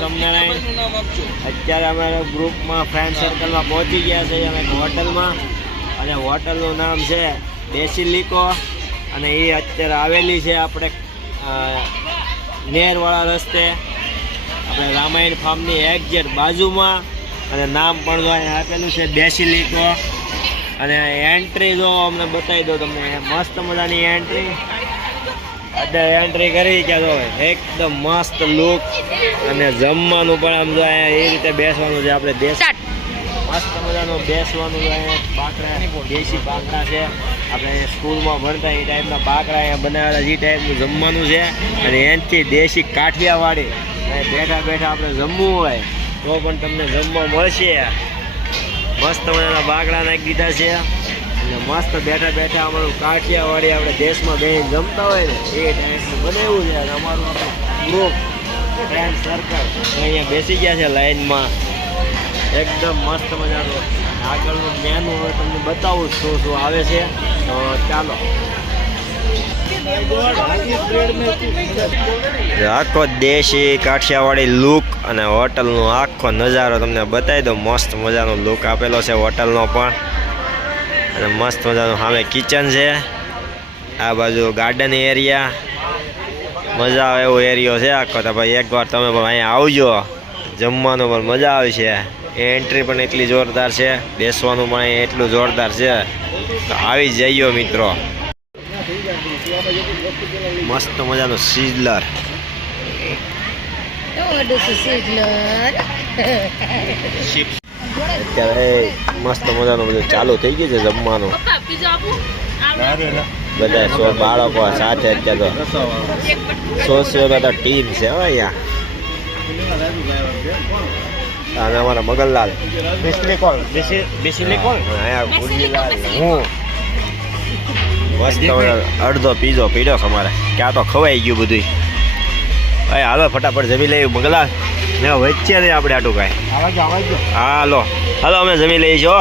સ્વામિનારાયણ. અત્યારે અમારા ગ્રુપમાં ફ્રેન્ડ સર્કલમાં પહોંચી ગયા છે અમે હોટલમાં, અને હોટલનું નામ છે બેસિલિકો, અને એ અત્યારે આવેલી છે આપણે નેરવાળા રસ્તે, આપણે રામાયણ ફાર્મની એક્ઝેક્ટ બાજુમાં, અને નામ પણ જો અહીંયા આપેલું છે બેસિલિકો. અને એન્ટ્રી જો અમને બતાવી દો તમને, મસ્ત મજાની એન્ટ્રી. અત્યારે એન્ટ્રી કરી કે જો એકદમ મસ્ત લુક, અને જમવાનું પણ આમ જો અહીંયા એ રીતે બેસવાનું છે. આપણે મસ્ત મજાનું બેસવાનું છે. અહીંયા બાકડા, દેશી બાકડા છે, આપણે સ્કૂલમાં ભણતા એ ટાઈપના બાકડા અહીંયા બનાવેલા, એ ટાઈપનું જમવાનું છે. અને એનાથી દેશી કાઠિયાવાડી બેઠા બેઠા આપણે જમવું હોય તો પણ તમને જમવા મળશે. મસ્ત મજાના બાકડા નાખી દીધા છે, અને મસ્ત બેઠા બેઠા અમારું કાઠિયાવાડી આપણે દેશમાં બેસીને જમતા હોય ને એ ટાઈપનું બનાવ્યું છે. અને અમારું આપણું ગ્રુપ ફ્રેન્ડ સર્કલ અહીંયા બેસી ગયા છે લાઈનમાં, એકદમ મસ્ત મજાનું. આગળનું મેનુ હવે તમને બતાવું શું શું આવે છે, તો ચાલો. આખો દેશી કાઠિયાવાડી લુક અને હોટલનો આખો નજારો તમને બતાવી દો. મસ્ત મજાનો લુક આપેલો છે હોટલનો પણ, અને મસ્ત મજાનું સામે કિચન છે, આ બાજુ ગાર્ડન એરિયા, મજા આવે એવો એરિયો છે આખો. તો ભાઈ એકવાર તમે પણ અહીંયા આવજો, જમવાનું પણ મજા આવશે. એન્ટ્રી પણ એટલી જોરદાર છે, બેસવાનું પણ અહીંયા એટલું જોરદાર છે, તો આવી જઈયો મિત્રો. મસ્ત મજાનું સિઝલર, અત્યારે મસ્ત મજાનું બધું ચાલુ થઈ ગયું છે જમવાનું. બધા બાળકો સાથે અત્યારે તો 100 તો ટીમ છે અહીંયા. અને અમારા મગનલાલ હું મસ્ત અડધો પીઝો પીડ્યો અમારે, ક્યાં તો ખવાઈ ગયું બધું. ભાઈ હાલો ફટાફટ જમી લઈએ. મગનલાલ ને વચ્ચે નહીં આપણે આટું કાંઈ. હાલો હાલો અમે જમી લઈએ છીએ.